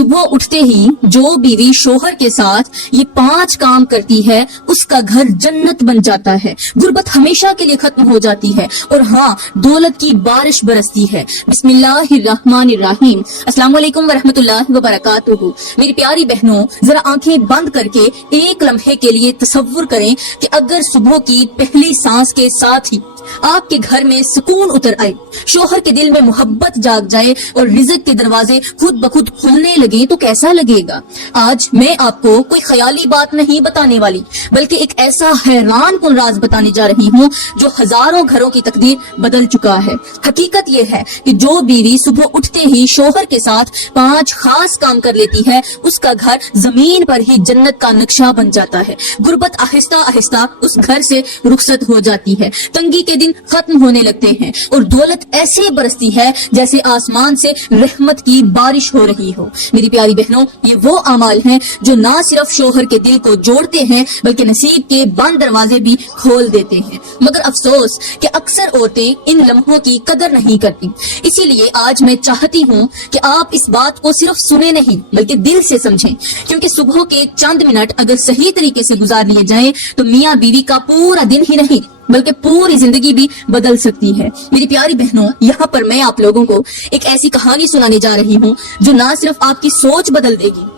صبح اٹھتے ہی جو بیوی شوہر کے ساتھ یہ 5 کام کرتی ہے اس کا گھر جنت بن جاتا ہے، غربت ہمیشہ کے لیے ختم ہو جاتی ہے، اور ہاں دولت کی بارش برستی ہے۔ بسم اللہ الرحمن الرحیم۔ السلام علیکم ورحمۃ اللہ وبرکاتہ۔ میری پیاری بہنوں، ذرا آنکھیں بند کر کے ایک لمحے کے لیے تصور کریں کہ اگر صبح کی پہلی سانس کے ساتھ ہی آپ کے گھر میں سکون اتر آئے، شوہر کے دل میں محبت جاگ جائے اور رزق کے دروازے خود بخود کھلنے لگے تو کیسا لگے گا؟ آج میں آپ کو کوئی خیالی بات نہیں بتانے والی، بلکہ ایک ایسا حیران کن راز بتانے جا رہی ہوں جو ہزاروں گھروں کی تقدیر بدل چکا ہے۔ حقیقت یہ ہے کہ جو بیوی صبح اٹھتے ہی شوہر کے ساتھ 5 خاص کام کر لیتی ہے، اس کا گھر زمین پر ہی جنت کا نقشہ بن جاتا ہے۔ غربت آہستہ آہستہ اس گھر سے رخصت ہو جاتی ہے، تنگی کے دن ختم ہونے لگتے ہیں، اور دولت ایسے برستی ہے جیسے آسمان سے رحمت کی بارش ہو رہی ہو۔ میری پیاری بہنوں، یہ وہ اعمال ہیں جو نہ صرف شوہر کے دل کو جوڑتے ہیں بلکہ نصیب کے بند دروازے بھی کھول دیتے ہیں۔ مگر افسوس کہ اکثر عورتیں ان لمحوں کی قدر نہیں کرتی۔ اسی لیے آج میں چاہتی ہوں کہ آپ اس بات کو صرف سنیں نہیں بلکہ دل سے سمجھیں، کیونکہ صبح کے چند منٹ اگر صحیح طریقے سے گزار لیے جائیں تو میاں بیوی کا پورا دن ہی نہیں بلکہ پوری زندگی بھی بدل سکتی ہے۔ میری پیاری بہنوں، یہاں پر میں آپ لوگوں کو ایک ایسی کہانی سنانے جا رہی ہوں جو نہ صرف آپ کی سوچ بدل دے گی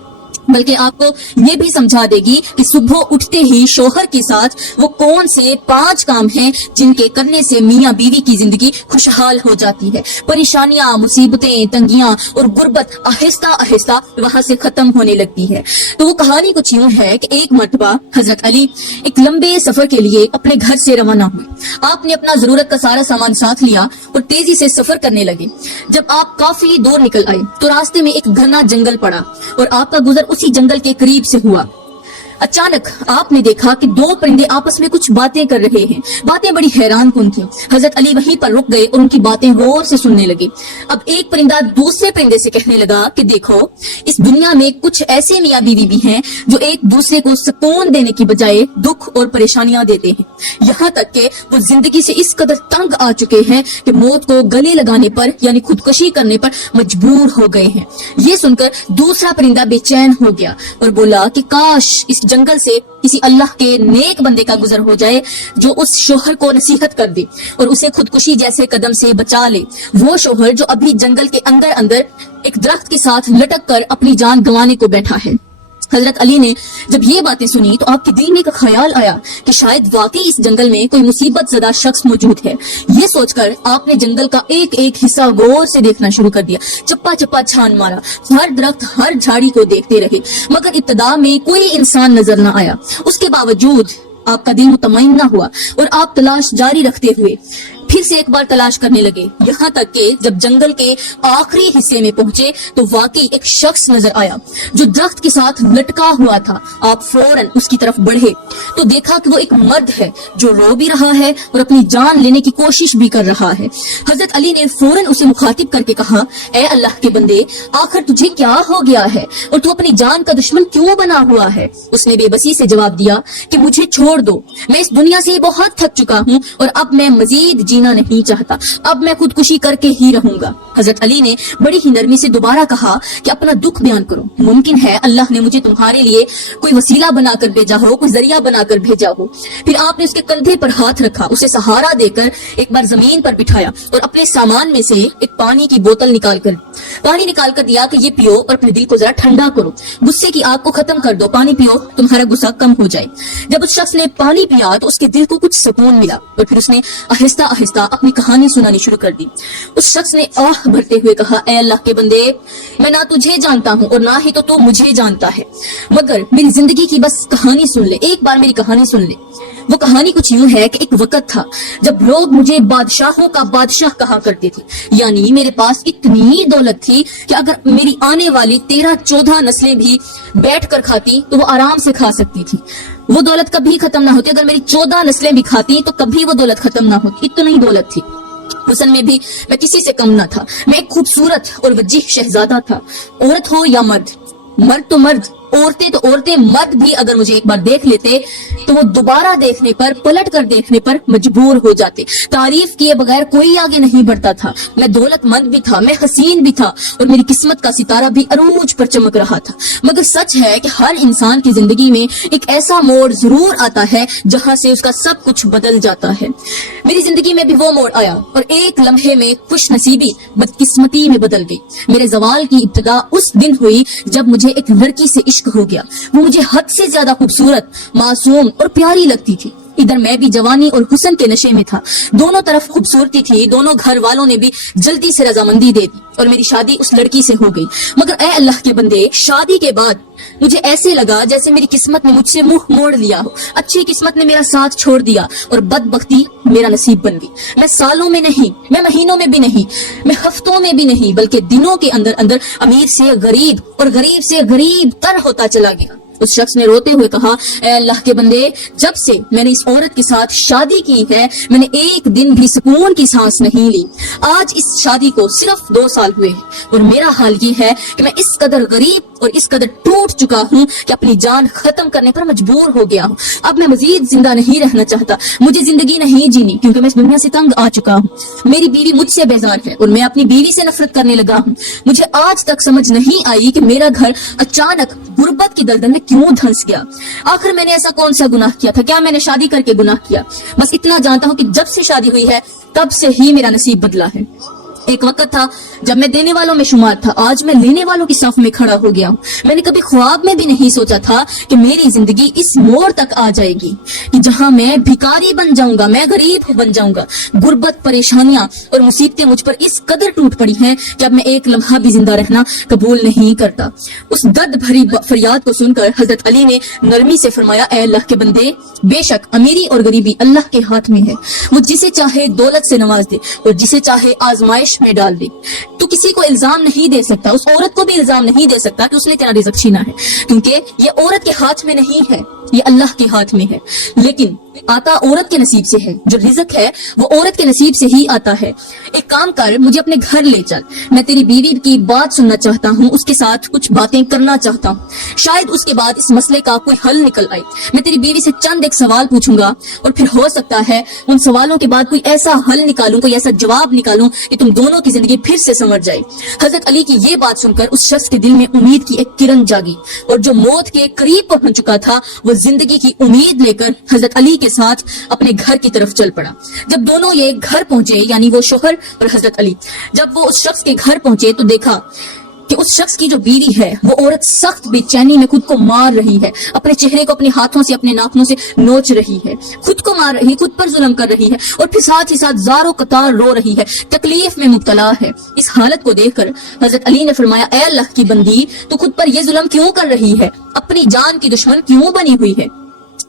بلکہ آپ کو یہ بھی سمجھا دے گی کہ صبح اٹھتے ہی شوہر کے ساتھ وہ کون سے 5 کام ہیں جن کے کرنے سے میاں بیوی کی زندگی خوشحال ہو جاتی ہے، پریشانیاں، مصیبتیں، تنگیاں اور غربت آہستہ آہستہ وہاں سے ختم ہونے لگتی ہے۔ تو وہ کہانی کچھ یوں ہے کہ ایک مرتبہ حضرت علی ایک لمبے سفر کے لیے اپنے گھر سے روانہ ہوئے۔ آپ نے اپنا ضرورت کا سارا سامان ساتھ لیا اور تیزی سے سفر کرنے لگے۔ جب آپ کافی دور نکل آئے تو راستے میں ایک گھنا جنگل پڑا اور آپ کا گزر اسی جنگل کے قریب سے ہوا۔ اچانک آپ نے دیکھا کہ 2 پرندے آپس میں کچھ باتیں کر رہے ہیں۔ باتیں بڑی حیران کن تھیں۔ حضرت علی وہیں پر رک گئے اور ان کی باتیں غور سے سننے لگے۔ اب ایک پرندہ دوسرے پرندے سے کہنے لگا کہ دیکھو، اس دنیا میں کچھ ایسے میاں بیوی بھی ہیں جو ایک دوسرے کو سکون دینے کی بجائے دکھ اور پریشانیاں دیتے ہیں، یہاں تک کہ وہ زندگی سے اس قدر تنگ آ چکے ہیں کہ موت کو گلے لگانے پر یعنی خودکشی کرنے پر مجبور ہو گئے ہیں۔ یہ سن کر دوسرا پرندہ بے چین ہو گیا اور بولا کہ کاش اس جنگل سے کسی اللہ کے نیک بندے کا گزر ہو جائے جو اس شوہر کو نصیحت کر دے اور اسے خودکشی جیسے قدم سے بچا لے، وہ شوہر جو ابھی جنگل کے اندر ایک درخت کے ساتھ لٹک کر اپنی جان گنوانے کو بیٹھا ہے۔ حضرت علی نے جب یہ باتیں سنی تو آپ کے دل میں ایک خیال آیا کہ شاید واقعی اس جنگل میں کوئی مصیبت زدہ شخص موجود ہے۔ یہ سوچ کر آپ نے جنگل کا ایک ایک حصہ غور سے دیکھنا شروع کر دیا، چپا چپا چھان مارا، ہر درخت ہر جھاڑی کو دیکھتے رہے، مگر ابتدا میں کوئی انسان نظر نہ آیا۔ اس کے باوجود آپ کا دل مطمئن نہ ہوا اور آپ تلاش جاری رکھتے ہوئے پھر سے ایک بار تلاش کرنے لگے، یہاں تک کہ جب جنگل کے آخری حصے میں پہنچے تو واقعی ایک شخص نظر آیا جو درخت کے ساتھ لٹکا ہوا تھا۔ آپ فوراً اس کی طرف بڑھے تو دیکھا کہ وہ ایک مرد ہے جو رو بھی رہا ہے اور اپنی جان لینے کی کوشش بھی کر رہا ہے۔ حضرت علی نے فوراً اسے مخاطب کر کے کہا، اے اللہ کے بندے، آخر تجھے کیا ہو گیا ہے اور تو اپنی جان کا دشمن کیوں بنا ہوا ہے؟ اس نے بے بسی سے جواب دیا کہ مجھے چھوڑ دو، میں اس دنیا سے بہت تھک چکا ہوں اور اب میں مزید جینا نہیں چاہتا، اب میں خودکشی کر کے ہی رہوں گا۔ حضرت علی نے بڑی ہی نرمی سے دوبارہ کہا کہ اپنا دکھ بیان کرو، ممکن ہے اللہ نے مجھے تمہارے لیے کوئی وسیلہ بنا کر بھیجا ہو، کوئی ذریعہ بنا کر بھیجا ہو۔ پھر آپ نے اس کے کندھے پر ہاتھ رکھا، اسے سہارا دے کر ایک بار زمین پر بٹھایا اور اپنے سامان میں سے ایک پانی کی بوتل نکال کر دیا کہ یہ پیو اور اپنے دل کو ذرا ٹھنڈا کرو، غصے کی آگ کو ختم کر دو، پانی پیو، تمہارا غصہ کم ہو جائے۔ جب اس شخص نے پانی پیا تو اس کے دل کو کچھ سکون ملا اور پھر اس نے آہستہ آہستہ اپنی کہانی سنانی شروع کر دی۔ اس شخص نے آہ بھرتے ہوئے کہا، اے اللہ کے بندے، میں نہ تجھے جانتا ہوں اور نہ ہی تو مجھے جانتا ہے، مگر میری زندگی کی بس کہانی سن لے، ایک بار میری کہانی سن لے۔ وہ کہانی کچھ یوں ہے کہ ایک وقت تھا جب لوگ مجھے بادشاہوں کا بادشاہ کہا کرتے تھے، یعنی میرے پاس اتنی دولت تھی کہ اگر میری آنے والی 13-14 نسلیں بھی بیٹھ کر کھاتی تو وہ آرام سے کھا سکتی تھی، وہ دولت کبھی ختم نہ ہوتی، اگر میری 14 نسلیں بھی کھاتی تو کبھی وہ دولت ختم نہ ہوتی، اتنی دولت تھی۔ حسن میں بھی میں کسی سے کم نہ تھا، میں ایک خوبصورت اور وجیح شہزادہ تھا، عورت ہو یا مرد، مرد تو مرد عورتیں مرد بھی اگر مجھے ایک بار دیکھ لیتے تو وہ دوبارہ دیکھنے پر، پلٹ کر دیکھنے پر مجبور ہو جاتے. تعریف کیے بغیر کوئی آگے نہیں بڑھتا تھا. میں دولت مند بھی تھا، میں حسین بھی تھا، اور میری قسمت کا ستارہ بھی عروج پر چمک رہا تھا. مگر سچ ہے کہ ہر انسان کی زندگی میں ایک ایسا موڑ ضرور آتا ہے جہاں سے اس کا سب کچھ بدل جاتا ہے. میری زندگی میں بھی وہ موڑ آیا اور ایک لمحے میں خوش نصیبی بدقسمتی میں بدل گئی. میرے زوال کی ابتدا اس دن ہوئی جب مجھے ایک لڑکی سے عشق ہو گیا. وہ مجھے حد سے زیادہ خوبصورت، معصوم اور پیاری لگتی تھی. ادھر میں بھی جوانی اور حسن کے نشے میں تھا. دونوں طرف خوبصورتی تھی. دونوں گھر والوں نے بھی جلدی سے رضامندی دے دی اور میری شادی اس لڑکی سے ہو گئی. مگر اے اللہ کے بندے، شادی کے بعد مجھے ایسے لگا جیسے میری قسمت نے مجھ سے منہ موڑ لیا ہو. اچھی قسمت نے میرا ساتھ چھوڑ دیا اور بدبختی میرا نصیب بن گئی. میں سالوں میں نہیں، میں مہینوں میں بھی نہیں، میں ہفتوں میں بھی نہیں، بلکہ دنوں کے اندر اندر امیر سے غریب اور غریب سے غریب تر ہوتا چلا گیا. اس شخص نے روتے ہوئے کہا، اے اللہ کے بندے، جب سے میں نے اس عورت کے ساتھ شادی کی ہے میں نے ایک دن بھی سکون کی سانس نہیں لی. آج اس شادی کو صرف 2 سال ہوئے ہیں اور میرا حال یہ ہے کہ میں اس قدر غریب اور اس قدر ٹوٹ چکا ہوں کہ اپنی جان ختم کرنے پر مجبور ہو گیا ہوں. اب میں مزید زندہ نہیں رہنا چاہتا. مجھے زندگی نہیں جینی کیونکہ میں اس دنیا سے تنگ آ چکا ہوں. میری بیوی مجھ سے بیزار ہے اور میں اپنی بیوی سے نفرت کرنے لگا ہوں. مجھے آج تک سمجھ نہیں آئی کہ میرا گھر اچانک غربت کی دلدل میں کیوں دھنس گیا. آخر میں نے ایسا کون سا گناہ کیا تھا؟ کیا میں نے شادی کر کے گناہ کیا؟ بس اتنا جانتا ہوں کہ جب سے شادی ہوئی ہے تب سے ہی میرا نصیب بدلا ہے. ایک وقت تھا جب میں دینے والوں میں شمار تھا، آج میں لینے والوں کی صف میں کھڑا ہو گیا ہوں. میں نے کبھی خواب میں بھی نہیں سوچا تھا کہ میری زندگی اس موڑ تک آ جائے گی کہ جہاں میں بھکاری بن جاؤں گا، میں غریب بن جاؤں گا. غربت، پریشانیاں اور مصیبتیں مجھ پر اس قدر ٹوٹ پڑی ہیں کہ اب میں ایک لمحہ بھی زندہ رہنا قبول نہیں کرتا. اس درد بھری فریاد کو سن کر حضرت علی نے نرمی سے فرمایا، اے اللہ کے بندے، بے شک امیری اور غریبی اللہ کے ہاتھ میں ہے. وہ جسے چاہے دولت سے نواز دے اور جسے چاہے آزمائش میں ڈال دے. تو کسی کو الزام نہیں دے سکتا، اس عورت کو بھی الزام نہیں دے سکتا کہ اس نے تیرا رزق چھینا ہے، کیونکہ یہ عورت کے ہاتھ میں نہیں ہے، یہ اللہ کے ہاتھ میں ہے. لیکن آتا عورت کے نصیب سے ہے. جو رزق ہے وہ عورت کے نصیب سے ہی آتا ہے. ایک کام کر، مجھے اپنے گھر لے چل. میں تیری بیوی کی بات سننا چاہتا ہوں، اس کے ساتھ کچھ باتیں کرنا چاہتا ہوں. شاید اس کے بعد اس مسئلے کا کوئی حل نکل آئے. میں تیری بیوی سے چند ایک سوال پوچھوں گا اور پھر ہو سکتا ہے ان سوالوں کے بعد کوئی ایسا حل نکالوں، کوئی ایسا جواب نکالوں کہ تم دونوں کی زندگی پھر سے سنور جائے. حضرت علی کی یہ بات سن کر اس شخص کے دل میں امید کی ایک کرن جاگی اور جو موت کے قریب پہنچ چکا تھا وہ زندگی کی امید لے کر حضرت علی کے ساتھ اپنے گھر کی طرف چل پڑا. جب دونوں یہ گھر پہنچے، یعنی وہ شوہر اور حضرت علی، جب وہ اس شخص کے گھر پہنچے تو دیکھا کہ اس شخص کی جو بیوی ہے وہ عورت سخت بے چینی میں خود کو مار رہی ہے. اپنے چہرے کو اپنے ہاتھوں سے، اپنے ناخنوں سے نوچ رہی ہے، خود کو مار رہی، خود پر ظلم کر رہی ہے اور پھر ساتھ ہی ساتھ زار و قطار رو رہی ہے، تکلیف میں مبتلا ہے. اس حالت کو دیکھ کر حضرت علی نے فرمایا، اے اللہ کی بندی، تو خود پر یہ ظلم کیوں کر رہی ہے؟ اپنی جان کی دشمن کیوں بنی ہوئی ہے؟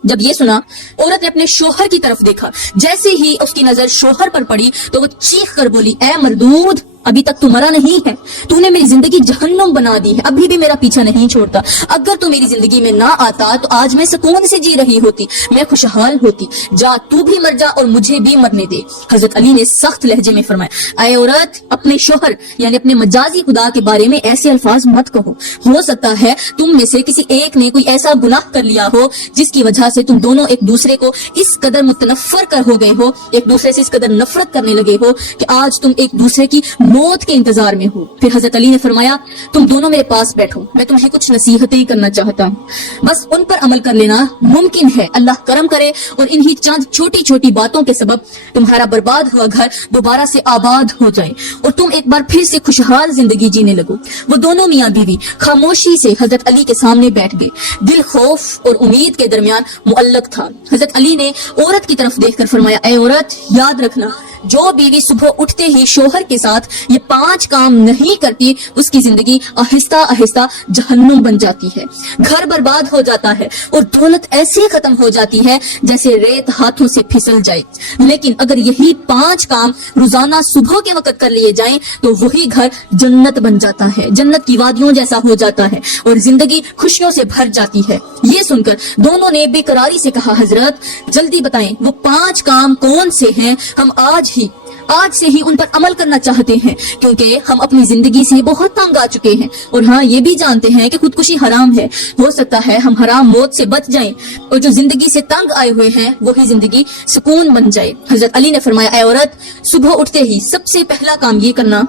جب یہ سنا، عورت نے اپنے شوہر کی طرف دیکھا. جیسے ہی اس کی نظر شوہر پر پڑی تو وہ چیخ کر بولی، اے مردود، ابھی تک تو مرا نہیں ہے. تو نے میری زندگی جہنم بنا دی ہے، ابھی بھی میرا پیچھا نہیں چھوڑتا. اگر تو میری زندگی میں نہ آتا تو آج میں سکون سے جی رہی ہوتی، میں خوشحال ہوتی. جا، تو بھی مر جا اور مجھے بھی مرنے دے. حضرت علی نے سخت لہجے میں فرمایا، اے عورت، اپنے شوہر یعنی اپنے مجازی خدا کے بارے میں ایسے الفاظ مت کہو. ہو سکتا ہے تم میں سے کسی ایک نے کوئی ایسا گناہ کر لیا ہو جس کی وجہ سے تم دونوں ایک دوسرے کو اس قدر متنفر کر ہو گئے ہو، ایک دوسرے سے اس قدر نفرت کرنے لگے ہو کہ آج تم ایک دوسرے کی موت کے انتظار میں ہو. پھر حضرت علی نے فرمایا، تم دونوں میرے پاس بیٹھو، میں تمہیں کچھ نصیحتیں کرنا چاہتا ہوں، بس ان پر عمل کر لینا. ممکن ہے اللہ کرم کرے اور انہی چند چھوٹی چھوٹی باتوں کے سبب تمہارا برباد ہوا گھر دوبارہ سے آباد ہو جائے اور تم ایک بار پھر سے خوشحال زندگی جینے لگو. وہ دونوں میاں بیوی خاموشی سے حضرت علی کے سامنے بیٹھ گئے. دل خوف اور امید کے درمیان معلق تھا. حضرت علی نے عورت کی طرف دیکھ کر فرمایا، اے عورت، یاد رکھنا، جو بیوی صبح اٹھتے ہی شوہر کے ساتھ یہ 5 کام نہیں کرتی، اس کی زندگی آہستہ آہستہ جہنم بن جاتی ہے، گھر برباد ہو جاتا ہے اور دولت ایسے ختم ہو جاتی ہے جیسے ریت ہاتھوں سے پھسل جائے. لیکن اگر یہی 5 کام روزانہ صبح کے وقت کر لیے جائیں تو وہی گھر جنت بن جاتا ہے، جنت کی وادیوں جیسا ہو جاتا ہے اور زندگی خوشیوں سے بھر جاتی ہے. یہ سن کر دونوں نے بے قراری سے کہا، حضرت جلدی بتائیں وہ 5 کام کون سے ہیں، ہم آج ہی آج سے ہی ان پر عمل کرنا چاہتے ہیں، کیونکہ ہم اپنی زندگی سے بہت تنگ آ چکے ہیں، اور ہاں یہ بھی جانتے ہیں کہ خودکشی حرام ہے۔ ہو سکتا ہے ہم حرام موت سے بچ جائیں اور جو زندگی سے تنگ آئے ہوئے ہیں وہی زندگی سکون بن جائے۔ حضرت علی نے فرمایا، اے عورت، صبح اٹھتے ہی سب سے پہلا کام یہ کرنا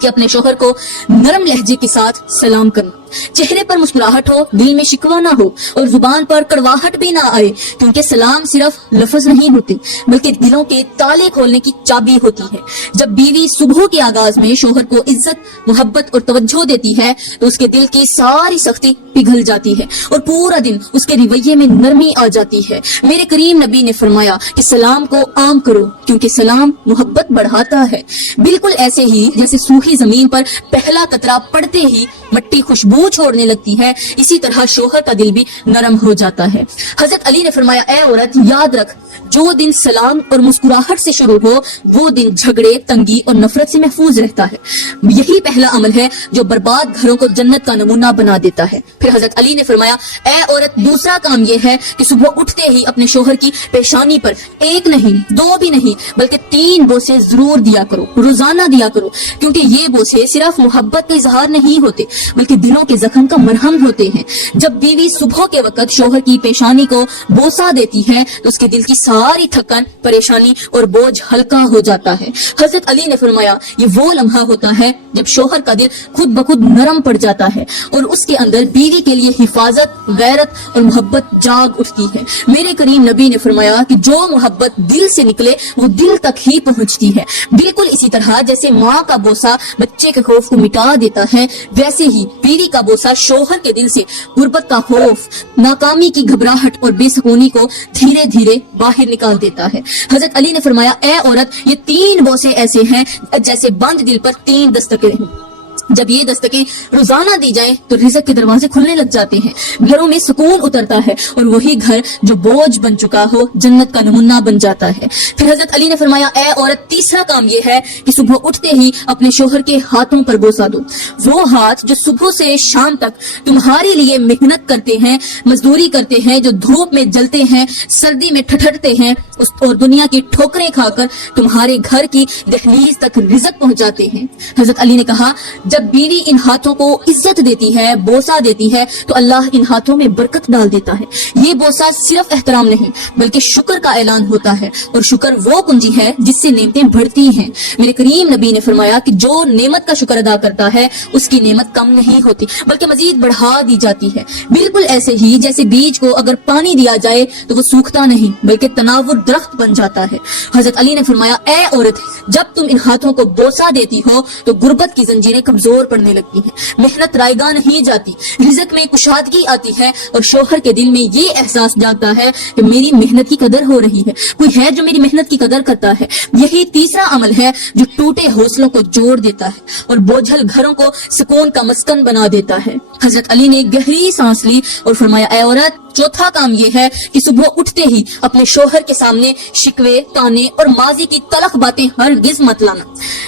کہ اپنے شوہر کو نرم لہجے کے ساتھ سلام کرنا، چہرے پر مسکراہٹ ہو، دل میں شکوہ نہ ہو اور زبان پر کڑواہٹ بھی نہ آئے، کیونکہ سلام صرف لفظ نہیں ہوتے بلکہ دلوں کے تالے کھولنے کی چابی ہوتی ہے۔ جب بیوی صبح کے آغاز میں شوہر کو عزت، محبت اور توجہ دیتی ہے تو اس کے دل کی ساری سختی پگھل جاتی ہے اور پورا دن اس کے رویے میں نرمی آ جاتی ہے۔ میرے کریم نبی نے فرمایا کہ سلام کو عام کرو، کیونکہ سلام محبت بڑھاتا ہے۔ بالکل ایسے ہی جیسے سوکھی زمین پر پہلا قطرہ پڑتے ہی مٹی خوشبو چھوڑنے لگتی ہے، اسی طرح شوہر کا دل بھی نرم ہو جاتا ہے۔ حضرت علی نے فرمایا، اے عورت، یاد رکھ، جو دن سلام اور مسکراہٹ سے شروع ہو وہ دن جھگڑے، تنگی اور نفرت سے محفوظ رہتا ہے۔ یہی پہلا عمل ہے جو برباد گھروں کو جنت کا نمونہ بنا دیتا ہے۔ پھر حضرت علی نے فرمایا، اے عورت، دوسرا کام یہ ہے کہ صبح اٹھتے ہی اپنے شوہر کی پیشانی پر ایک نہیں، دو بھی نہیں بلکہ 3 بوسے ضرور دیا کرو، روزانہ دیا کرو، کیونکہ یہ بوسے صرف محبت کا اظہار نہیں ہوتے بلکہ دلوں کے زخم کا مرہم ہوتے ہیں۔ جب بیوی صبح کے وقت شوہر کی پیشانی کو بوسہ دیتی ہے تو اس کے دل کی ساری تھکن، پریشانی اور بوجھ ہلکا ہو جاتا ہے۔ حضرت علی نے فرمایا، یہ وہ لمحہ ہوتا ہے جب شوہر کا دل خود بخود نرم پڑ جاتا ہے اور اس کے اندر بیوی کے لیے حفاظت، غیرت اور محبت جاگ اٹھتی ہے۔ میرے کریم نبی نے فرمایا کہ جو محبت دل سے نکلے وہ دل تک ہی پہنچتی ہے۔ بالکل اسی طرح جیسے ماں کا بوسہ بچے کے خوف کو مٹا دیتا ہے، ویسے ہی بیوی کا بوسہ شوہر کے دل سے غربت کا خوف، ناکامی کی گھبراہٹ اور بے سکونی کو دھیرے دھیرے باہر نکال دیتا ہے۔ حضرت علی نے فرمایا، اے عورت، یہ 3 بوسے ایسے ہیں جیسے بند دل پر 3 دستکیں ہیں۔ جب یہ دستکیں روزانہ دی جائیں تو رزق کے دروازے کھلنے لگ جاتے ہیں، گھروں میں سکون اترتا ہے اور وہی گھر جو بوجھ بن چکا ہو جنت کا نمونہ بن جاتا ہے۔ پھر حضرت علی نے فرمایا، اے عورت، تیسرا کام یہ ہے کہ صبح اٹھتے ہی اپنے شوہر کے ہاتھوں پر بوسہ دو۔ وہ ہاتھ جو صبح سے شام تک تمہارے لیے محنت کرتے ہیں، مزدوری کرتے ہیں، جو دھوپ میں جلتے ہیں، سردی میں ٹھٹھرتے ہیں اور دنیا کی ٹھوکریں کھا کر تمہارے گھر کی دہلیز تک رزق پہنچاتے ہیں۔ حضرت علی نے کہا، جب بیوی ان ہاتھوں کو عزت دیتی ہے، بوسہ دیتی ہے تو اللہ ان ہاتھوں میں برکت ڈال دیتا ہے۔ یہ بوسہ صرف احترام نہیں بلکہ شکر کا اعلان ہوتا ہے، اور شکر وہ کنجی ہے جس سے نعمتیں بڑھتی ہیں۔ میرے کریم نبی نے فرمایا کہ جو نعمت کا شکر ادا کرتا ہے اس کی نعمت کم نہیں ہوتی بلکہ مزید بڑھا دی جاتی ہے۔ بالکل ایسے ہی جیسے بیج کو اگر پانی دیا جائے تو وہ سوکھتا نہیں بلکہ تناور درخت بن جاتا ہے۔ حضرت علی نے فرمایا، اے عورت، جب تم ان ہاتھوں کو بوسہ دیتی ہو تو غربت کی زنجیریں کمزور پڑنے لگتی ہیں، محنت رائگاں نہیں جاتی، رزق میں کشادگی آتی ہے اور شوہر کے دل میں یہ احساس جاگتا ہے کہ میری محنت کی قدر ہو رہی ہے، کوئی ہے جو میری محنت کی قدر کرتا ہے۔ یہی تیسرا عمل ہے جو ٹوٹے حوصلوں کو جوڑ دیتا ہے اور بوجھل گھروں کو سکون کا مسکن بنا دیتا ہے۔ حضرت علی نے گہری سانس لی اور فرمایا، اے عورت، چوتھا کام یہ ہے کہ صبح اٹھتے ہی اپنے شوہر کے سامنے شکوے، تانے اور ماضی کی تلخ باتیں ہرگز مت لانا۔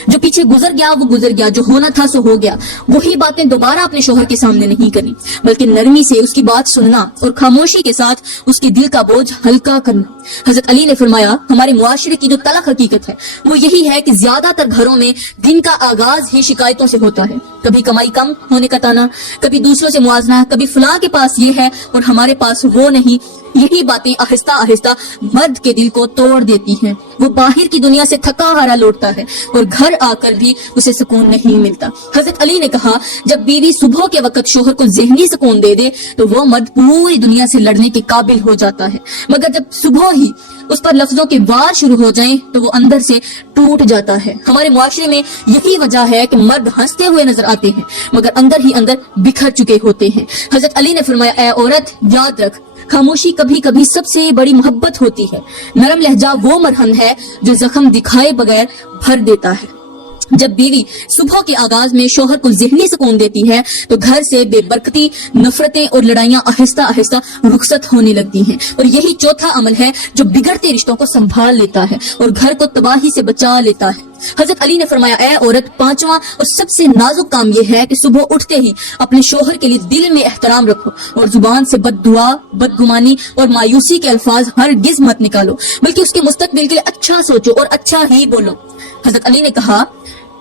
جو پیچھے گزر گیا وہ گزر گیا، جو ہونا تھا سو ہو گیا، وہی باتیں دوبارہ اپنے شوہر کے سامنے نہیں کرنی بلکہ نرمی سے اس کی بات سننا اور خاموشی کے ساتھ اس کے دل کا بوجھ ہلکا کرنا۔ حضرت علی نے فرمایا، ہمارے معاشرے کی جو تلخ حقیقت ہے وہ یہی ہے کہ زیادہ تر گھروں میں دن کا آغاز ہی شکایتوں سے ہوتا ہے، کبھی کمائی کم ہونے کا تانا، کبھی دوسروں سے موازنہ، کبھی فلاں کے پاس یہ ہے اور ہمارے پاس وہ نہیں۔ یہی باتیں آہستہ آہستہ مرد کے دل کو توڑ دیتی ہیں، وہ باہر کی دنیا سے تھکا ہارا لوٹتا ہے اور گھر آ کر بھی اسے سکون نہیں ملتا۔ حضرت علی نے کہا، جب بیوی صبح کے وقت شوہر کو ذہنی سکون دے دے تو وہ مرد پوری دنیا سے لڑنے کے قابل ہو جاتا ہے، مگر جب صبح ہی اس پر لفظوں کے وار شروع ہو جائیں تو وہ اندر سے ٹوٹ جاتا ہے۔ ہمارے معاشرے میں یہی وجہ ہے کہ مرد ہنستے ہوئے نظر آتے ہیں مگر اندر ہی اندر بکھر چکے ہوتے ہیں۔ حضرت علی نے فرمایا، اے عورت، یاد رکھ، خاموشی کبھی کبھی سب سے بڑی محبت ہوتی ہے۔ نرم لہجہ وہ مرہم ہے جو زخم دکھائے بغیر بھر دیتا ہے۔ جب بیوی صبح کے آغاز میں شوہر کو ذہنی سکون دیتی ہے تو گھر سے بے برکتی، نفرتیں اور لڑائیاں آہستہ آہستہ رخصت ہونے لگتی ہیں، اور یہی چوتھا عمل ہے جو بگڑتے رشتوں کو سنبھال لیتا ہے اور گھر کو تباہی سے بچا لیتا ہے۔ حضرت علی نے فرمایا اے عورت پانچواں اور سب سے نازک کام یہ ہے کہ صبح اٹھتے ہی اپنے شوہر کے لیے دل میں احترام رکھو اور زبان سے بد دعا، بدگمانی اور مایوسی کے الفاظ ہرگز مت نکالو، بلکہ اس کے مستقبل کے لیے اچھا سوچو اور اچھا ہی بولو۔ حضرت علی نے کہا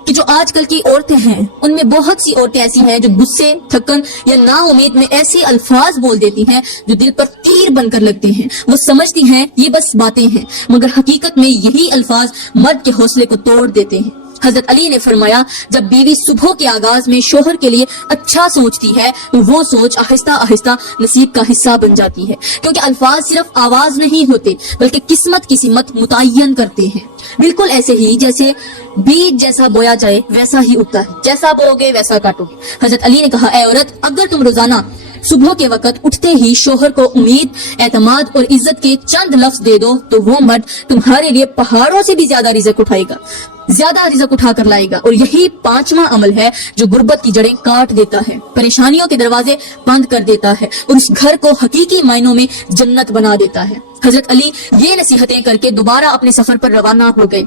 کہ جو آج کل کی عورتیں ہیں ان میں بہت سی عورتیں ایسی ہیں جو غصے، تھکن یا نا امید میں ایسے الفاظ بول دیتی ہیں جو دل پر تیر بن کر لگتے ہیں۔ وہ سمجھتی ہیں یہ بس باتیں ہیں، مگر حقیقت میں یہی الفاظ مرد کے حوصلے کو توڑ دیتے ہیں۔ حضرت علی نے فرمایا جب بیوی صبح کے آغاز میں شوہر کے لیے اچھا سوچتی ہے تو وہ سوچ آہستہ آہستہ نصیب کا حصہ بن جاتی ہے، کیونکہ الفاظ صرف آواز نہیں ہوتے بلکہ قسمت کی سمت متعین کرتے ہیں۔ بالکل ایسے ہی جیسے بیج جیسا بویا جائے ویسا ہی اگتا ہے، جیسا بو گے ویسا کاٹو گے۔ حضرت علی نے کہا اے عورت اگر تم روزانہ صبح کے وقت اٹھتے ہی شوہر کو امید، اعتماد اور عزت کے چند لفظ دے دو تو وہ مرد تمہارے لیے پہاڑوں سے بھی زیادہ رزق اٹھائے گا، زیادہ رزق اٹھا کر لائے گا، اور یہی پانچواں عمل ہے جو غربت کی جڑیں کاٹ دیتا ہے، پریشانیوں کے دروازے بند کر دیتا ہے اور اس گھر کو حقیقی معنوں میں جنت بنا دیتا ہے۔ حضرت علی یہ نصیحتیں کر کے دوبارہ اپنے سفر پر روانہ ہو گئے،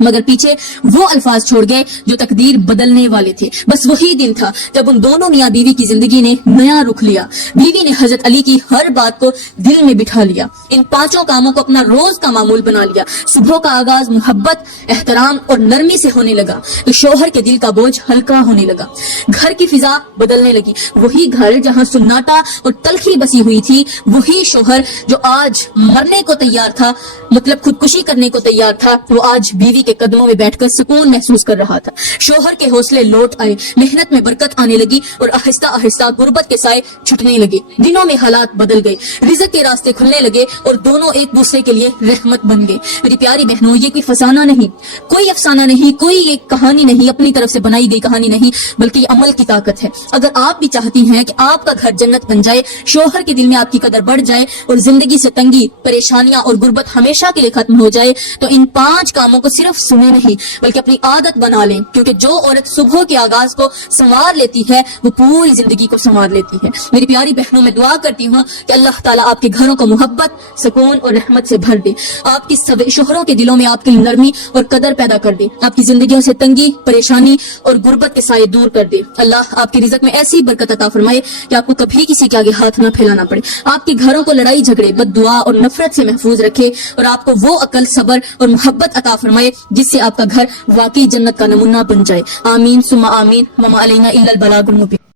مگر پیچھے وہ الفاظ چھوڑ گئے جو تقدیر بدلنے والے تھے۔ بس وہی دن تھا جب ان دونوں میاں بیوی کی زندگی نے نیا رخ لیا۔ بیوی نے حضرت علی کی ہر بات کو دل میں بٹھا لیا، ان پانچوں کاموں کو اپنا روز کا معمول بنا لیا۔ صبح کا آغاز محبت، احترام اور نرمی سے ہونے لگا تو شوہر کے دل کا بوجھ ہلکا ہونے لگا، گھر کی فضا بدلنے لگی۔ وہی گھر جہاں سناٹا اور تلخی بسی ہوئی تھی، وہی شوہر جو آج مرنے کو تیار تھا، مطلب خودکشی کرنے کو تیار تھا، وہ آج بیوی کے قدموں میں بیٹھ کر سکون محسوس کر رہا تھا۔ شوہر کے حوصلے لوٹ آئے، محنت میں برکت آنے لگی اور آہستہ آہستہ غربت کے سائے چھٹنے لگے۔ دنوں میں حالات بدل گئے، رزق کے راستے کھلنے لگے اور دونوں ایک دوسرے کے لیے رحمت بن گئے۔ میری پیاری بہنوں، یہ کوئی فسانہ نہیں، کوئی افسانہ نہیں، کوئی ایک کہانی نہیں، اپنی طرف سے بنائی گئی کہانی نہیں، بلکہ یہ عمل کی طاقت ہے۔ اگر آپ بھی چاہتی ہیں کہ آپ کا گھر جنت بن جائے، شوہر کے دل میں آپ کی قدر بڑھ جائے اور زندگی سے تنگی، پریشانیاں اور غربت ہمیشہ کے لیے ختم ہو جائے، تو ان 5 کاموں کو صرف سنے نہیں بلکہ اپنی عادت بنا لیں، کیونکہ جو عورت صبح کے آغاز کو سنوار لیتی ہے وہ پوری زندگی کو سنوار لیتی ہے۔ میری پیاری بہنوں، میں دعا کرتی ہوں کہ اللہ تعالیٰ آپ کے گھروں کو محبت، سکون اور رحمت سے بھر دے، آپ کی شوہروں کے دلوں میں آپ کی نرمی اور قدر پیدا کر دے، آپ کی زندگیوں سے تنگی، پریشانی اور غربت کے سائے دور کر دے۔ اللہ آپ کے رزق میں ایسی برکت عطا فرمائے کہ آپ کو کبھی کسی کے آگے ہاتھ نہ پھیلانا پڑے، آپ کے گھروں کو لڑائی جھگڑے، بد دعا اور نفرت سے محفوظ رکھے، اور آپ کو وہ عقل، صبر اور محبت عطا فرمائے جس سے آپ کا گھر واقعی جنت کا نمونہ بن جائے۔ آمین ثم آمین، وما علینا الا البلاغ المبین۔